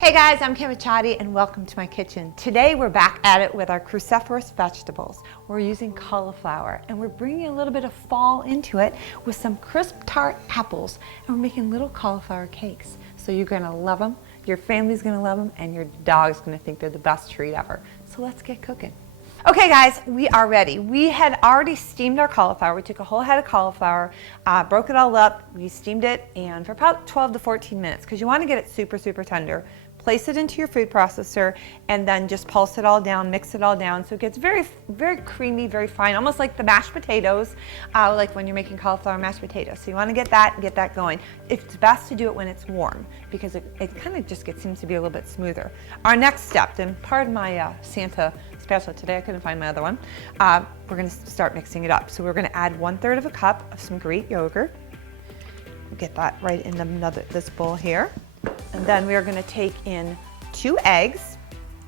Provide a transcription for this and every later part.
Hey guys, I'm Paciotti and welcome to my kitchen. Today we're back at it with our cruciferous vegetables. We're using cauliflower and we're bringing a little bit of fall into it with some crisp tart apples, and we're making little cauliflower cakes. So you're gonna love them, your family's gonna love them, and your dog's gonna think they're the best treat ever. So let's get cooking. Okay guys, we are ready. We had already steamed our cauliflower. We took a whole head of cauliflower, broke it all up, we steamed it, and for about 12 to 14 minutes, because you want to get it super, super tender. Place it into your food processor and then just pulse it all down, mix it all down so it gets very, very creamy, very fine, almost like the mashed potatoes, like when you're making cauliflower mashed potatoes. So you want to get that going. It's best to do it when it's warm because it kind of just seems to be a little bit smoother. Our next step, and pardon my Santa spatula today, I couldn't find my other one, we're going to start mixing it up. So we're going to add 1/3 of a cup of some Greek yogurt. Get that right in this bowl here. And then we are going to take in 2 eggs,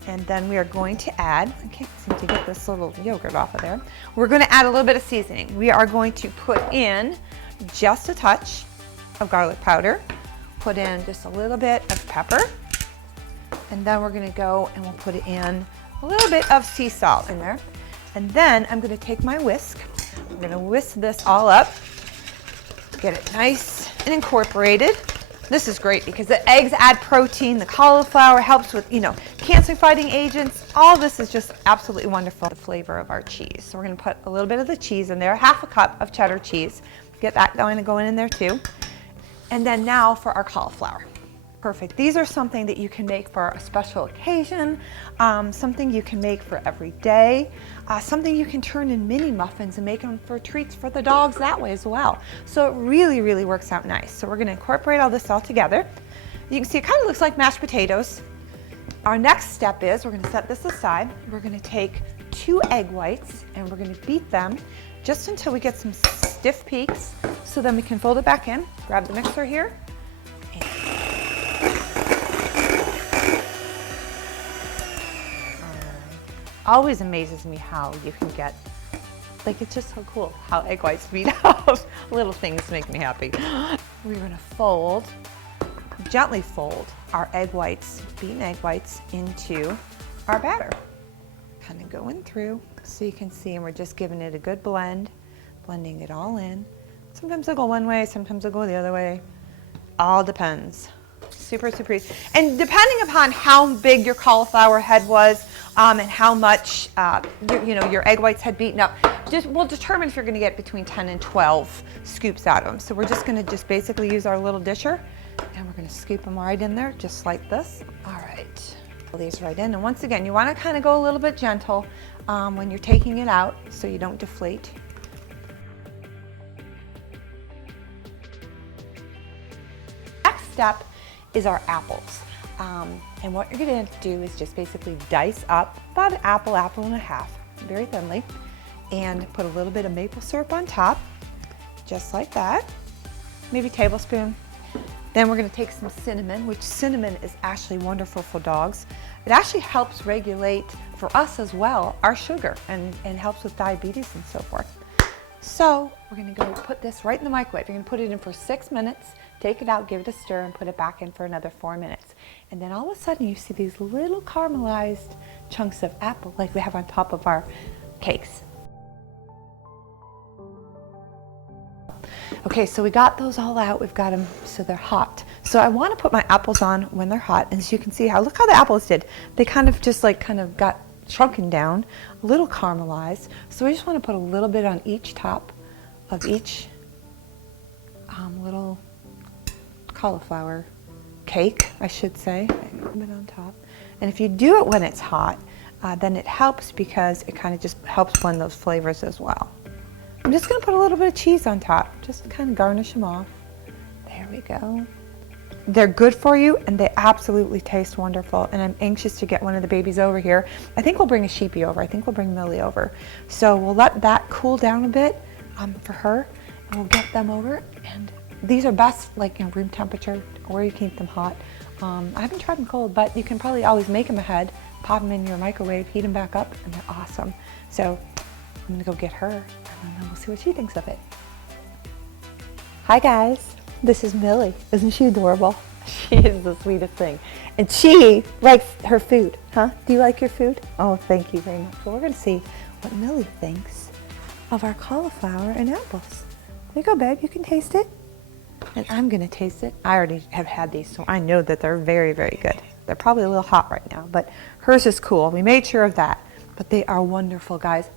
and then we are going to add, I can't seem to get this little yogurt off of there. We're going to add a little bit of seasoning. We are going to put in just a touch of garlic powder, put in just a little bit of pepper, and then we're going to go and we'll put in a little bit of sea salt in there. And then I'm going to take my whisk. I'm going to whisk this all up, get it nice and incorporated. This is great because the eggs add protein, the cauliflower helps with, cancer fighting agents. All this is just absolutely wonderful. The flavor of our cheese. So we're going to put a little bit of the cheese in there, 1/2 cup of cheddar cheese. Get that going in there too. And then now for our cauliflower. Perfect. These are something that you can make for a special occasion, something you can make for every day, something you can turn in mini muffins and make them for treats for the dogs that way as well. So it really, really works out nice. So we're going to incorporate all this all together. You can see it kind of looks like mashed potatoes. Our next step is we're going to set this aside. We're going to take 2 egg whites and we're going to beat them just until we get some stiff peaks. So then we can fold it back in, grab the mixer here. Always amazes me how you can get, it's just so cool how egg whites beat out. Little things make me happy. We're going to gently fold our beaten egg whites into our batter. Kind of going through so you can see, and we're just giving it a good blend, blending it all in. Sometimes I'll go one way, sometimes I'll go the other way. All depends. Super, super easy. And depending upon how big your cauliflower head was and how much your egg whites had beaten up, we'll determine if you're going to get between 10 and 12 scoops out of them. So we're just going to basically use our little disher and we're going to scoop them right in there just like this. All right. Pull these right in. And once again, you want to kind of go a little bit gentle when you're taking it out so you don't deflate. Next step is our apples. And what you're going to do is just basically dice up about an apple and a half, very thinly, and put a little bit of maple syrup on top, just like that, maybe a tablespoon. Then we're going to take some cinnamon, which cinnamon is actually wonderful for dogs. It actually helps regulate, for us as well, our sugar and helps with diabetes and so forth. So we're going to go put this right in the microwave. You're going to put it in for 6 minutes, take it out, give it a stir, and put it back in for another 4 minutes. And then all of a sudden you see these little caramelized chunks of apple like we have on top of our cakes. Okay, so we got those all out. We've got them so they're hot. So I want to put my apples on when they're hot. And as you can see, look how the apples did. They kind of just got shrunken down, a little caramelized. So we just want to put a little bit on each top of each little cauliflower cake, I should say. A little bit on top. And if you do it when it's hot, then it helps because it kind of just helps blend those flavors as well. I'm just going to put a little bit of cheese on top, just to kind of garnish them off. There we go. They're good for you and they absolutely taste wonderful, and I'm anxious to get one of the babies over here. I think we'll bring a sheepy over. I think we'll bring Millie over. So we'll let that cool down a bit for her, and we'll get them over. And these are best in room temperature, or you keep them hot. I haven't tried them cold, but you can probably always make them ahead, pop them in your microwave, heat them back up, and they're awesome. So I'm gonna go get her, and then we'll see what she thinks of it. Hi guys. This is Millie. Isn't she adorable? She is the sweetest thing. And she likes her food, huh? Do you like your food? Oh, thank you very much. Well, we're going to see what Millie thinks of our cauliflower and apples. There you go, babe. You can taste it. And I'm going to taste it. I already have had these, so I know that they're very, very good. They're probably a little hot right now, but hers is cool. We made sure of that. But they are wonderful, guys.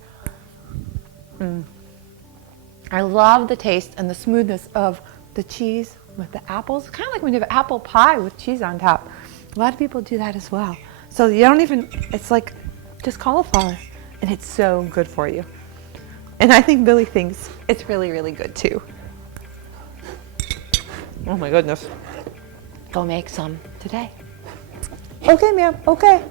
I love the taste and the smoothness of the cheese with the apples. Kind of like when you have apple pie with cheese on top. A lot of people do that as well. So you don't even, it's like just cauliflower. And it's so good for you. And I think Billy thinks it's really, really good too. Oh my goodness. Go make some today. Okay, ma'am, okay.